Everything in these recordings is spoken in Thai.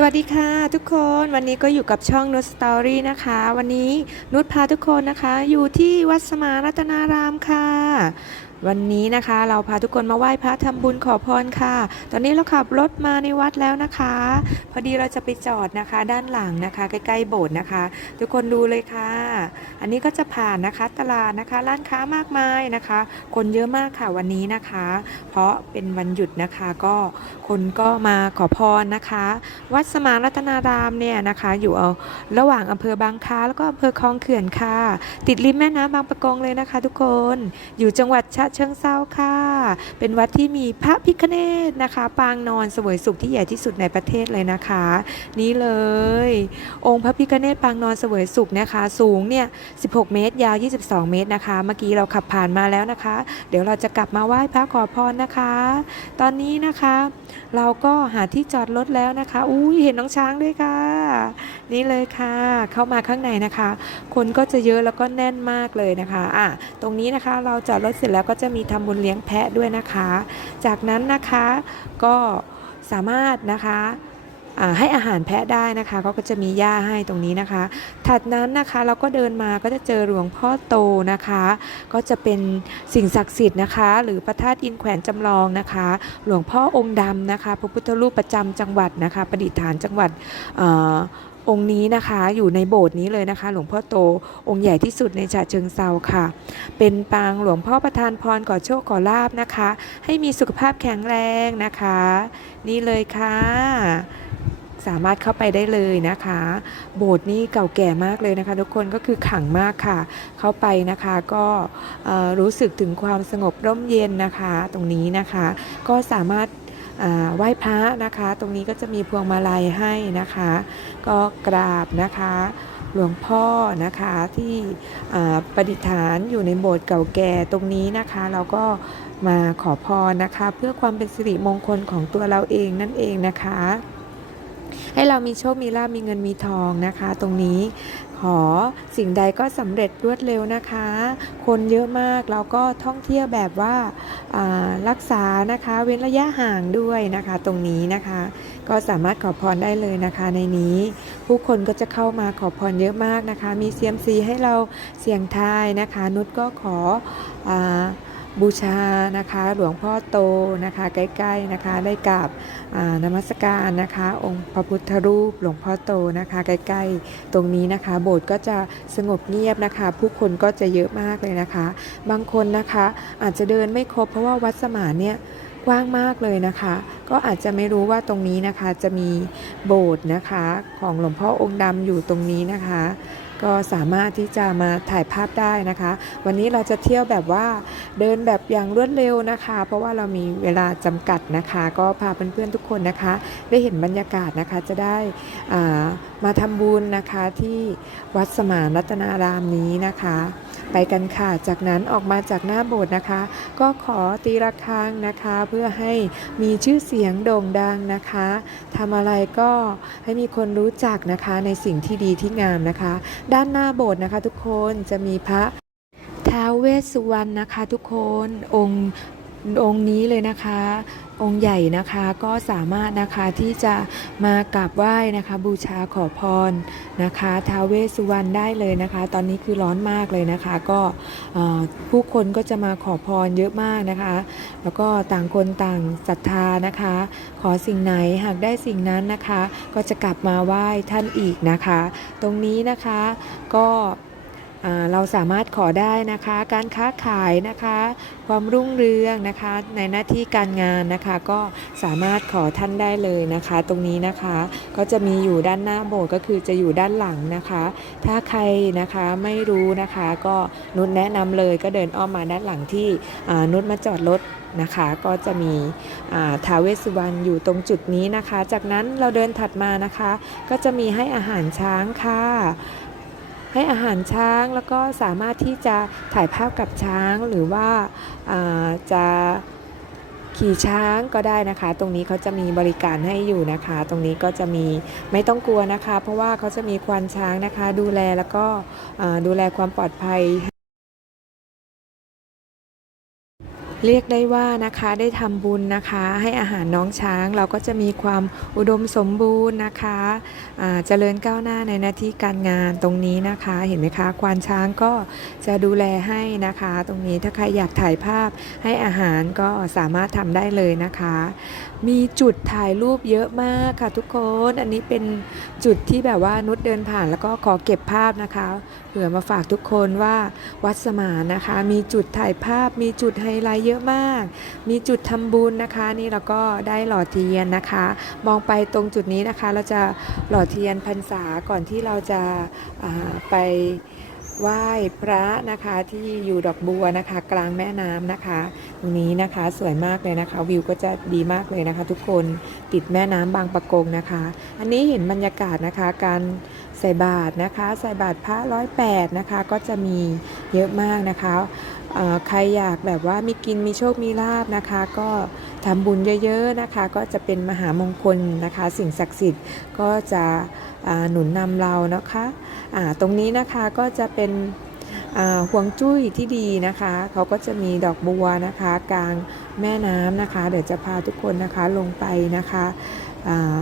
สวัสดีค่ะทุกคนวันนี้ก็อยู่กับช่องนุชสตอรี่นะคะ วันนี้นุชพาทุกคนนะคะ อยู่ที่วัดสมารัตนารามค่ะ วันนี้นะคะเราพาทุกคนมาไหว้พระทำบุญขอพรค่ะ ตอนนี้เราขับรถมาในวัดแล้วนะคะ พอดีเราจะไปจอดนะคะ ด้านหลังนะคะ ใกล้ๆโบสถ์นะคะ ทุกคนดูเลยค่ะ อันนี้ก็จะผ่านนะคะตลาดนะคะ ร้านค้ามากมายนะคะ คนเยอะมากค่ะวันนี้นะคะ เพราะเป็นวันหยุดนะคะก็คนก็มาขอพรนะคะ วัดสมานรัตนารามเนี่ยนะคะ อยู่เอาระหว่างอำเภอบางค้าแล้วก็อำเภอคลองเขื่อนค่ะ ติดริมแม่น้ำบางปะกงเลยนะคะ ทุกคนอยู่จังหวัดฉะเชิงเซาค่ะ เป็นวัดที่มีพระพิฆเนศนะคะ ปางนอนเสวยสุขที่ใหญ่ที่สุดในประเทศเลยนะคะ นี่เลย องค์พระพิฆเนศปางนอนเสวยสุขนะคะ สูงเนี่ย 16 เมตร ยาว 22 เมตรนะคะ เมื่อกี้เราขับผ่านมาแล้วนะคะ เดี๋ยวเราจะกลับมาไหว้พระขอพรนะคะ ตอนนี้นะคะ เราก็หาที่จอดรถแล้วนะคะ อุ้ยเห็นน้องช้างด้วยค่ะ นี่เลยค่ะ เข้ามาข้างในนะคะ คนก็จะเยอะแล้วก็แน่นมากเลยนะคะ อะ ตรงนี้นะคะ เราจอดรถเสร็จแล้วก็จะมีทำบุญเลี้ยงแพะด้วยนะคะ จากนั้นนะคะก็สามารถนะคะให้อาหารแพะได้นะคะเขาก็จะมีหญ้าให้ตรงนี้นะคะ ถัดนั้นนะคะเราก็เดินมาก็จะเจอหลวงพ่อโตนะคะ ก็จะเป็นสิ่งศักดิ์สิทธิ์นะคะ หรือพระธาตุอินแขวนจำลองนะคะ หลวงพ่อองค์ดำนะคะพระพุทธรูปประจำจังหวัดนะคะ ประดิษฐานจังหวัด องค์นี้นะคะอยู่ในโบสถ์นี้เลยนะคะ หลวงพ่อโตองค์ใหญ่ที่สุดในฉะเชิงเซาค่ะ เป็นปางหลวงพ่อประทานพรก่อโชคก่อลาบนะคะ ให้มีสุขภาพแข็งแรงนะคะ นี่เลยค่ะสามารถเข้าไปได้เลยนะคะ โบสถ์นี่เก่าแก่มากเลยนะคะ ทุกคนก็คือขลังมากค่ะ เข้าไปนะคะก็รู้สึกถึงความสงบร่มเย็นนะคะ ตรงนี้นะคะ ก็สามารถ ไหว้พระนะคะ ตรงนี้ก็จะมีพวงมาลัยให้นะคะ ก็กราบนะคะหลวงพ่อนะคะที่ประดิษฐานอยู่ในโบสถ์เก่าแก่ตรงนี้นะคะเราก็มาขอพรนะคะ เพื่อความเป็นสิริมงคลของตัวเราเองนั่นเองนะคะ ให้เรามีโชค มีลาภมีเงินมีทองนะคะ ตรงนี้ขอสิ่งใดก็สำเร็จรวดเร็วนะคะ คนเยอะมากเราก็ท่องเที่ยวแบบว่ารักษานะคะเว้นระยะห่างด้วยนะคะ ตรงนี้นะคะ ก็สามารถขอพรได้เลยนะคะ ในนี้ผู้คนก็จะเข้ามาขอพรเยอะมากนะคะ มีเซียมซีให้เราเสี่ยงทายนะคะ นุชก็ขออ บูชานะคะหลวงพ่อโตนะคะใกล้ๆนะคะได้กราบนมัสการนะคะ องค์พระพุทธรูปหลวงพ่อโตนะคะใกล้ๆ ตรงนี้นะคะ โบสถ์ก็จะสงบเงียบนะคะ ผู้คนก็จะเยอะมากเลยนะคะ บางคนนะคะอาจจะเดินไม่ครบเพราะว่าวัดสมานเนี่ยกว้างมากเลยนะคะ ก็อาจจะไม่รู้ว่าตรงนี้นะคะจะมีโบสถ์นะคะของหลวงพ่อองค์ดำอยู่ตรงนี้นะคะ ก็สามารถที่จะมาถ่ายภาพได้นะคะ วันนี้เราจะเที่ยวแบบว่าเดินแบบอย่างรวดเร็วนะคะ เพราะว่าเรามีเวลาจำกัดนะคะ ก็พาเพื่อนๆทุกคนนะคะ ได้เห็นบรรยากาศนะคะจะได้อ่า มาทำบุญนะคะที่วัดสมานรัตนารามนี้นะคะ ไปกันค่ะ จากนั้นออกมาจากหน้าโบสถ์นะคะ ก็ขอตีระฆังนะคะ เพื่อให้มีชื่อเสียงโด่งดังนะคะทำอะไรก็ให้มีคนรู้จักนะคะในสิ่งที่ดีที่งามนะคะ ด้านหน้าโบสถ์นะคะ ทุกคนจะมีพระท้าวเวสสุวรรณนะคะทุกคนองค์ องค์นี้เลยนะคะ องค์ใหญ่นะคะก็สามารถนะคะที่จะมากราบไหว้นะคะ บูชาขอพรนะคะท้าวเวสสุวรรณได้เลยนะคะ ตอนนี้คือร้อนมากเลยนะคะ ก็ผู้คนก็จะมาขอพรเยอะมากนะคะ แล้วก็ต่างคนต่างศรัทธานะคะ ขอสิ่งไหนหากได้สิ่งนั้นนะคะ ก็จะกลับมาไหว้ท่านอีกนะคะ ตรงนี้นะคะก็ เราสามารถขอได้นะคะ การค้าขายนะคะ ความรุ่งเรืองนะคะ ในหน้าที่การงานนะคะ ก็สามารถขอท่านได้เลยนะคะ ตรงนี้นะคะ ก็จะมีอยู่ด้านหน้าโบสถ์ก็คือจะอยู่ด้านหลังนะคะ ถ้าใครนะคะไม่รู้นะคะ ก็นุชแนะนำเลยก็เดินอ้อมมาด้านหลังที่นุชมาจอดรถนะคะก็จะมีท้าวเวสสุวรรณอยู่ตรงจุดนี้นะคะ จากนั้นเราเดินถัดมานะคะ ก็จะมีให้อาหารช้างค่ะ ให้อาหารช้างแล้วก็สามารถที่จะถ่ายภาพกับช้างหรือว่าาจะขี่ช้างก็ได้นะคะ ตรงนี้เขาจะมีบริการให้อยู่นะคะ ตรงนี้ก็จะมีไม่ต้องกลัวนะคะ เพราะว่าเขาจะมีควานช้างนะคะ ดูแลแล้วก็ดูแลความปลอดภัย เรียกได้ว่านะคะได้ทำบุญนะคะ ให้อาหารน้องช้างเราก็จะมีความอุดมสมบูรณ์นะคะอ่าเจริญก้าวหน้าในหน้าที่การงานตรงนี้นะคะ เห็นไหมคะ ควานช้างก็จะดูแลให้นะคะ ตรงนี้ถ้าใครอยากถ่ายภาพให้อาหารก็สามารถทำได้เลยนะคะ มีจุดถ่ายรูปเยอะมากค่ะทุกคนอันนี้เป็นจุดที่แบบว่านุชเดินผ่านแล้วก็ขอเก็บภาพนะคะเผื่อมาฝากทุกคนว่าวัดสมานนะคะ มีจุดถ่ายภาพมีจุดไฮไลท์เยอะมาก มีจุดทำบุญนะคะ นี่เราก็ได้หล่อเทียนนะคะ มองไปตรงจุดนี้นะคะ เราจะหล่อเทียนพรรษาก่อนที่เราจะาไปไหว้พระนะคะที่อยู่ดอกบัวนะคะ กลางแม่น้ำนะคะตรงนี้นะคะสวยมากเลยนะคะ วิวก็จะดีมากเลยนะคะ ทุกคนติดแม่น้ำบางปะกงนะคะ อันนี้เห็นบรรยากาศนะคะ การใส่บาตรนะคะ ใส่บาตรพระร้อยแปดนะคะ ก็จะมีเยอะมากนะคะ ใครอยากแบบว่ามีกินมีโชคมีลาบนะคะ ก็ทำบุญเยอะๆนะคะ ก็จะเป็นมหามงคลนะคะ สิ่งศักดิ์สิทธิ์ก็จะหนุนนำเรานะคะอ่าตรงนี้นะคะก็จะเป็นห่วงจุ้ยที่ดีนะคะ เขาก็จะมีดอกบัวนะคะ กลางแม่น้ำนะคะ เดี๋ยวจะพาทุกคนนะคะลงไปนะคะอ่า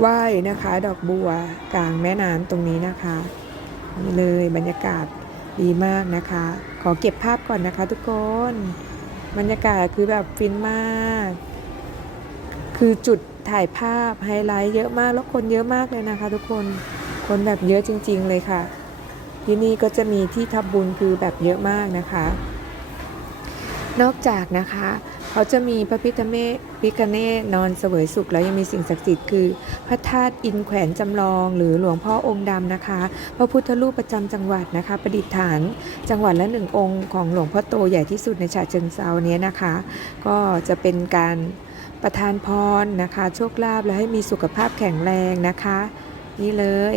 ไหว้นะคะ ดอกบัวกลางแม่น้ำตรงนี้นะคะนี่เลยบรรยากาศดีมากนะคะ ขอเก็บภาพก่อนนะคะทุกคนบรรยากาศคือแบบฟินมาก คือจุดถ่ายภาพไฮไลท์เยอะมากแล้วคนเยอะมากเลยนะคะ ทุกคนคนแบบเยอะจริง ๆ เลยค่ะ ที่นี่ก็จะมีที่ทำบุญคือแบบเยอะมากนะคะ นอกจากนะคะ เขาจะมีพระพิฆเนศพิฆเนศนอนเสวยสุขแล้วยังมีสิ่งศักดิ์สิทธิ์คือ พระธาตุอินแขวนจำลอง หรือหลวงพ่อองค์ดำนะคะ พระพุทธรูปประจำจังหวัดนะคะ ประดิษฐาน จังหวัดละหนึ่งองค์ของหลวงพ่อโตใหญ่ที่สุดในฉะเชิงเซาเนี้ยนะคะ ก็จะเป็นการประทานพรนะคะ โชคลาภและให้มีสุขภาพแข็งแรงนะคะนี่เลย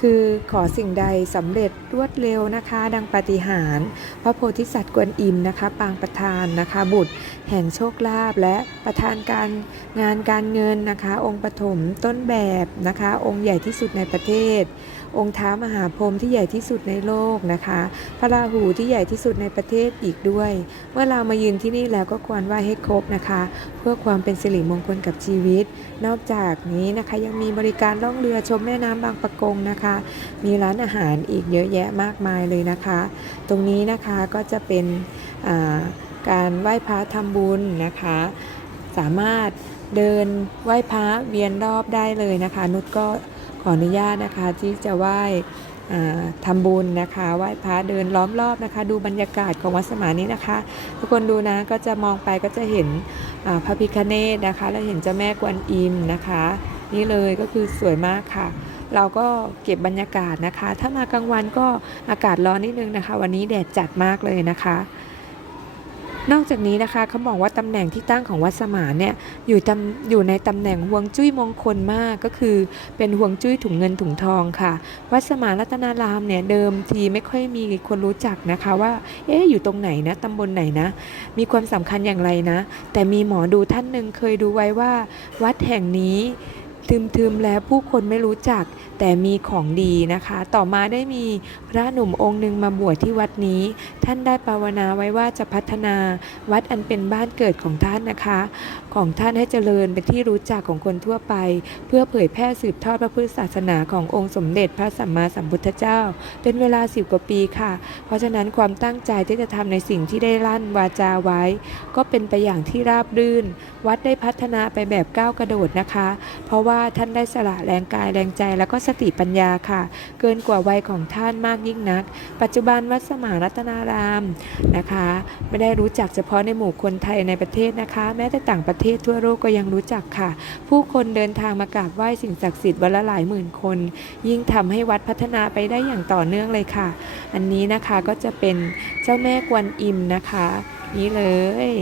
คือขอสิ่งใดสำเร็จรวดเร็วนะคะ ดังปาฏิหาร พระโพธิสัตว์กวนอิมนะคะ ปางประธานนะคะ บุตร แห่งโชคลาภและประธานการงานการเงินนะคะ องค์ปฐมต้นแบบนะคะ องค์ใหญ่ที่สุดในประเทศ องค์ท้ามหาพรหมที่ใหญ่ที่สุดในโลกนะคะ พระราหูที่ใหญ่ที่สุดในประเทศอีกด้วย เมื่อเรามายืนที่นี่แล้วก็ควรไหว้ให้ครบนะคะ เพื่อความเป็นสิริมงคลกับชีวิต นอกจากนี้นะคะยังมีบริการล่องเรือชมแม่น้ำบางปะกงนะคะ มีร้านอาหารอีกเยอะแยะมากมายเลยนะคะ ตรงนี้นะคะก็จะเป็นอ่า การไหว้พระทำบุญนะคะ สามารถเดินไหว้พระเวียนรอบได้เลยนะคะ นุชก็ขออนุญาตนะคะที่จะไหว้ทำบุญนะคะไหว้พระเดินล้อมรอบนะคะ ดูบรรยากาศของวัดสมานนี้นะคะ ทุกคนดูนะก็จะมองไปก็จะเห็นพระพิคเนตนะคะ แล้วเห็นเจ้าแม่กวนอิมนะคะ นี่เลยก็คือสวยมากค่ะ เราก็เก็บบรรยากาศนะคะ ถ้ามากลางวันก็อากาศร้อนนิดนึงนะคะ วันนี้แดดจัดมากเลยนะคะ นอกจากนี้นะคะเขาบอกว่าตำแหน่งที่ตั้งของวัดสมานเนี่ยอยู่ตำอยู่ในตำแหน่งห่วงจุ้ยมงคลมากก็คือ เป็นห่วงจุ้ยถุงเงินถุงทองค่ะ วัดสมานรัตนารามเนี่ยเดิมทีไม่ค่อยมีคนรู้จักนะคะว่าเอ๊ะอยู่ตรงไหนนะตำบลไหนนะ มีความสำคัญอย่างไรนะ แต่มีหมอดูท่านหนึ่งเคยดูไว้ว่า วัดแห่งนี้ ทึมๆ แล้วผู้คนไม่รู้จัก แต่มีของดีนะคะ ต่อมาได้มีพระหนุ่มองค์หนึ่งมาบวชที่วัดนี้ ท่านได้ภาวนาไว้ว่าจะพัฒนาวัดอันเป็นบ้านเกิดของท่านนะคะ ของท่านให้เจริญเป็นที่รู้จักของคนทั่วไป เพื่อเผยแพร่สืบทอดพระพุทธศาสนาขององค์สมเด็จพระสัมมาสัมพุทธเจ้า เป็นเวลาสิบกว่าปีค่ะ เพราะฉะนั้นความตั้งใจที่จะทำในสิ่งที่ได้ลั่นวาจาไว้ ก็เป็นไปอย่างที่ราบรื่น วัดได้พัฒนาไปแบบก้าวกระโดดนะคะ เพราะว่าท่านได้สละแรงกายแรงใจแล้วก็สติปัญญาค่ะ เกินกว่าวัยของท่านมากยิ่งนัก ปัจจุบันวัดสมานรัตนารามนะคะ ไม่ได้รู้จักเฉพาะในหมู่คนไทยในประเทศนะคะ แม้แต่ต่างประเทศทั่วโลกก็ยังรู้จักค่ะ ผู้คนเดินทางมากราบไหว้สิ่งศักดิ์สิทธิ์วันละหลายหมื่นคน ยิ่งทำให้วัดพัฒนาไปได้อย่างต่อเนื่องเลยค่ะ อันนี้นะคะก็จะเป็นเจ้าแม่กวนอิมนะคะ นี่เลย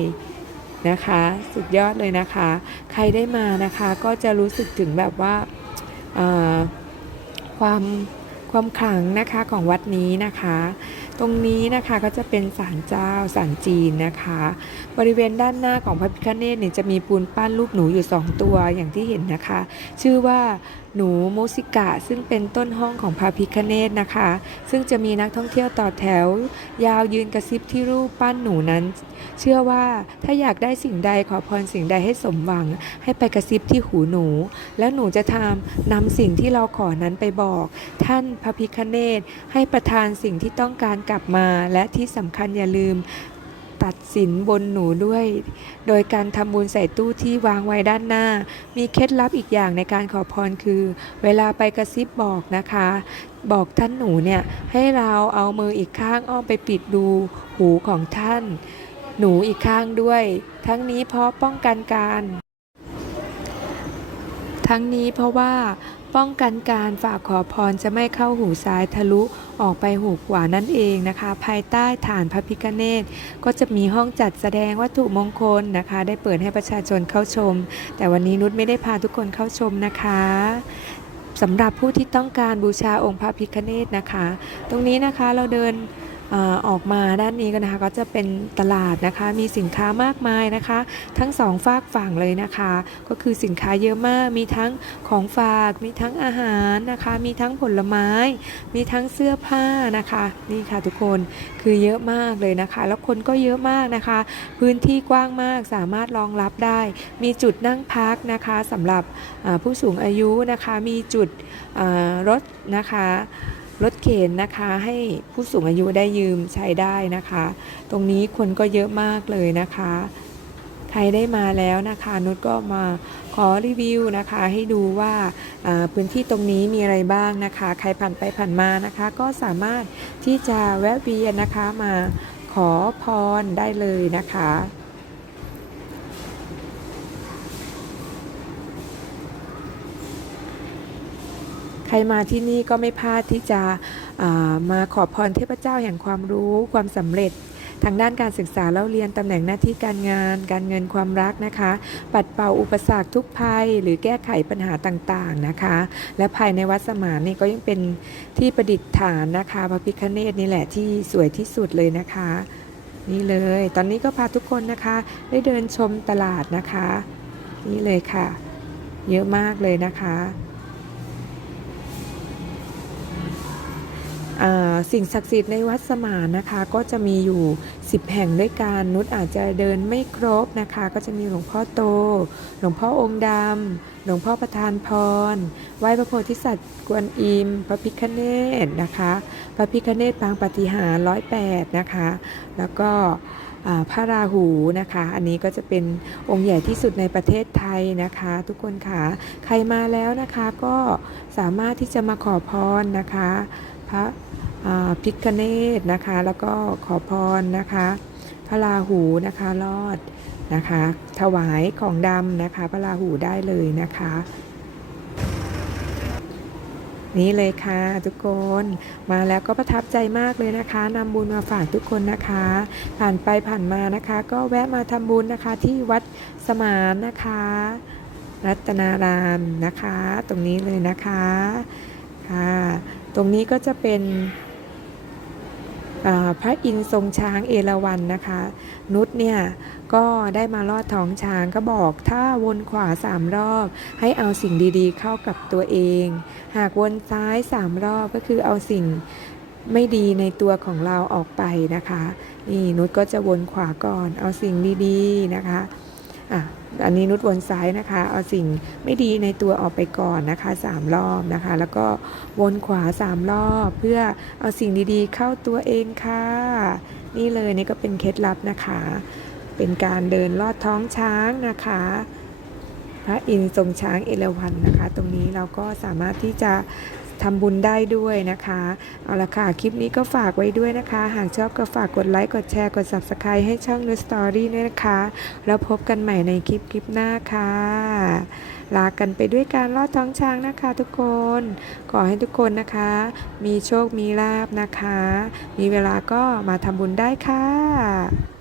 นะคะ สุดยอดเลยนะคะ ใครได้มานะคะก็จะรู้สึกถึงแบบว่าความความขลังนะคะของวัดนี้นะคะ ตรงนี้นะคะก็จะเป็นศาลเจ้าศาลจีนนะคะ บริเวณด้านหน้าของพระพิฆเนศเนี่ยจะมีปูนปั้นรูปหนูอยู่ 2 ตัวอย่างที่เห็นนะคะ ชื่อว่าหนูโมสิกะซึ่งเป็นต้นห้องของพระพิฆเนศนะคะ ซึ่งจะมีนักท่องเที่ยวต่อแถว ยาวยืนกระซิบที่รูปปั้นหนูนั้น เชื่อว่าถ้าอยากได้สิ่งใดขอพรสิ่งใดให้สมหวัง ให้ไปกระซิบที่หูหนู แล้วหนูจะทำนำสิ่งที่เราขอนั้นไปบอก ท่านพระพิฆเนศให้ประทานสิ่งที่ต้องการกลับมาและที่สำคัญอย่าลืม ตัดสินบนหนูด้วย โดยการทำบุญใส่ตู้ที่วางไว้ด้านหน้า มีเคล็ดลับอีกอย่างในการขอพรคือ เวลาไปกระซิบบอกนะคะ บอกท่านหนูเนี่ยให้เราเอามืออีกข้างอ้อมไปปิดดูหูของท่าน หนูอีกข้างด้วย ทั้งนี้เพราะป้องกันการ ทั้งนี้เพราะว่า ป้องกันการฝากขอพรจะไม่เข้าหูซ้ายทะลุออกไปหูขวานั่นเองนะคะ ภายใต้ฐานพระพิฆเนศก็จะมีห้องจัดแสดงวัตถุมงคลนะคะ ได้เปิดให้ประชาชนเข้าชม แต่วันนี้นุชไม่ได้พาทุกคนเข้าชมนะคะสำหรับผู้ที่ต้องการบูชาองค์พระพิฆเนศนะคะ ตรงนี้นะคะเราเดิน ออกมาด้านนี้กันนะคะก็จะเป็นตลาดนะคะมีสินค้ามากมายนะคะ ทั้งสองฝากฝั่งเลยนะคะ ก็คือสินค้าเยอะมากมีทั้งของฝากมีทั้งอาหารนะคะ มีทั้งผลไม้ มีทั้งเสื้อผ้านะคะนี่ค่ะทุกคนคือเยอะมากเลยนะคะ แล้วคนก็เยอะมากนะคะ พื้นที่กว้างมากสามารถรองรับได้ มีจุดนั่งพักนะคะสำหรับผู้สูงอายุนะคะ มีจุดรถนะคะ รถเข็นนะคะให้ผู้สูงอายุได้ยืมใช้ได้นะคะ ตรงนี้คนก็เยอะมากเลยนะคะ ใครได้มาแล้วนะคะนุชก็มาขอรีวิวนะคะ ให้ดูว่าอ่าพื้นที่ตรงนี้มีอะไรบ้างนะคะ ใครผ่านไปผ่านมานะคะ ก็สามารถที่จะแวะเวียนนะคะมาขอพรได้เลยนะคะ ใครมาที่นี่ก็ไม่พลาดที่จะามาขอพรเทพเจ้าแห่งความรู้ความสำเร็จทางด้านการศึกษาเล่าเรียนตำแหน่งหน้าที่การงาน การเงินความรักนะคะ ปัดเป่าอุปสรรคทุกภัย หรือแก้ไขปัญหาต่างๆนะคะ และภายในวัดสมานนี่ก็ยังเป็นที่ประดิษฐานนะคะพระพิฆเนศนี่แหละที่สวยที่สุดเลยนะคะ นี่เลย ตอนนี้ก็พาทุกคนนะคะ ได้เดินชมตลาดนะคะ นี่เลยค่ะ เยอะมากเลยนะคะ สิ่งศักดิ์สิทธิ์ในวัดสมานนะคะ ก็จะมีอยู่ 10 แห่งด้วยกันนุชอาจจะเดินไม่ครบนะคะ ก็จะมีหลวงพ่อโต หลวงพ่อองค์ดำหลวงพ่อประธานพรไหว้พระโพธิสัตว์กวนอิม พระพิฆเนศนะคะ พระพิฆเนศปางปฏิหารร้อยแปดนะคะ แล้วก็พระราหูนะคะ อันนี้ก็จะเป็นองค์ใหญ่ที่สุดในประเทศไทยนะคะ ทุกคนค่ะ ใครมาแล้วนะคะก็สามารถที่จะมาขอพรนะคะ พระพิฆเนศนะคะ แล้วก็ขอพรนะคะ พระราหูนะคะรอดนะคะ ถวายของดำนะคะ พระราหูได้เลยนะคะ นี่เลยค่ะทุกคนมาแล้วก็ประทับใจมากเลยนะคะนำบุญมาฝากทุกคนนะคะ ผ่านไปผ่านมานะคะ ก็แวะมาทำบุญนะคะที่วัดสมานนะคะ รัตนารามนะคะ ตรงนี้เลยนะคะค่ะ ตรงนี้ก็จะเป็นพระอินทร์ทรงช้างเอราวัณนะคะ นุชเนี่ยก็ได้มาลอดท้องช้างก็บอกถ้าวนขวาสามรอบ ให้เอาสิ่งดีๆ เข้ากับตัวเอง หากวนซ้ายสามรอบก็คือเอาสิ่งไม่ดีในตัวของเราออกไปนะคะ นี่นุชก็จะวนขวาก่อน เอาสิ่งดีๆนะคะอะ อันนี้นุชวนซ้ายนะคะเอาสิ่งไม่ดีในตัวออกไปก่อนนะคะสามรอบนะคะ แล้วก็วนขวาสามรอบเพื่อเอาสิ่งดีๆ เข้าตัวเองค่ะ นี่เลยนี่ก็เป็นเคล็ดลับนะคะ เป็นการเดินลอดท้องช้างนะคะ พระอินทร์ทรงช้างเอราวัณนะคะ ตรงนี้เราก็สามารถที่จะ ทำบุญได้ด้วยนะคะ เอาละค่ะ คลิปนี้ก็ฝากไว้ด้วยนะคะ หากชอบก็ฝากกดไลค์ กดแชร์ กด Subscribe ให้ช่อง New Story ด้วยนะคะ แล้วพบกันใหม่ในคลิปคลิปหน้าค่ะ ลากันไปด้วยการลอดท้องช้างนะคะทุกคน ขอให้ทุกคนนะคะ มีโชค มีลาบนะคะ มีเวลาก็มาทำบุญได้ค่ะ